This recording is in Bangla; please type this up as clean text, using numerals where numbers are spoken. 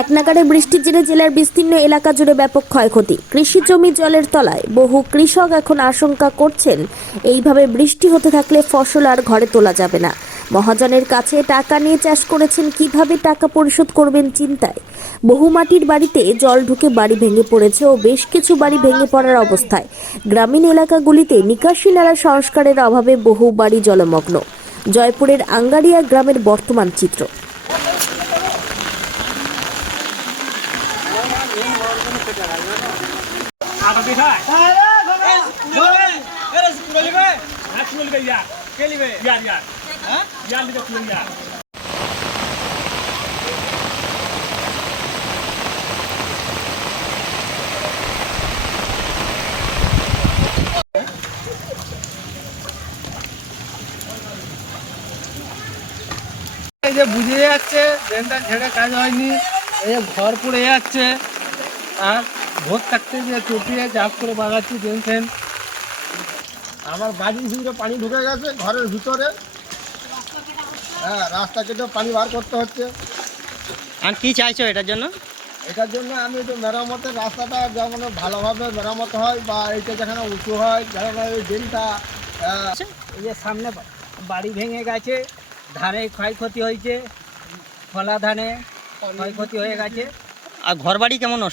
এক নাগাড়ে বৃষ্টির জেরে জেলার বিস্তীর্ণ এলাকা জুড়ে ব্যাপক ক্ষয়ক্ষতি। কৃষি জমি জলের তলায়। বহু কৃষক এখন আশঙ্কা করছেন এইভাবে বৃষ্টি হতে থাকলে ফসল আর ঘরে তোলা যাবে না। মহাজনের কাছে টাকা নিয়ে চাষ করেছেন, কিভাবে টাকা পরিশোধ করবেন চিন্তায়। বহু মাটির বাড়িতে জল ঢুকে বাড়ি ভেঙে পড়েছে ও বেশ কিছু বাড়ি ভেঙে পড়ার অবস্থায়। গ্রামীণ এলাকাগুলিতে নিকাশি নালা সংস্কারের অভাবে বহু বাড়ি জলমগ্ন। জয়পুরের আঙ্গারিয়া গ্রামের বর্তমান চিত্র। এই যে বুঝে যাচ্ছে ড্রেনটা ছেড়ে কাজ হয়নি, এই যে ঘর পড়ে যাচ্ছে, আর ভোর থাকতে যে চটিয়ে চাপ করে বাগাচ্ছি ড্রেন ফ্রেন। আমার বাড়ির ভিতরে পানি ঢুকে গেছে, ঘরের ভিতরে। হ্যাঁ, রাস্তা কেটে পানি বার করতে হচ্ছে। আর কি চাইছো এটার জন্য? এটার জন্য আমি একটু মেরামতের রাস্তাটা যেমন ভালোভাবে মেরামত হয়, বা এইটা যেখানে উঁচু হয়, যেন এই ড্রেনটা এই যে সামনে বাড়ি ভেঙে গেছে, ধানে ক্ষয়ক্ষতি হয়েছে, ফলা ধানে ক্ষয়ক্ষতি হয়ে গেছে। আর ঘর বাড়ি কেমন নষ্ট?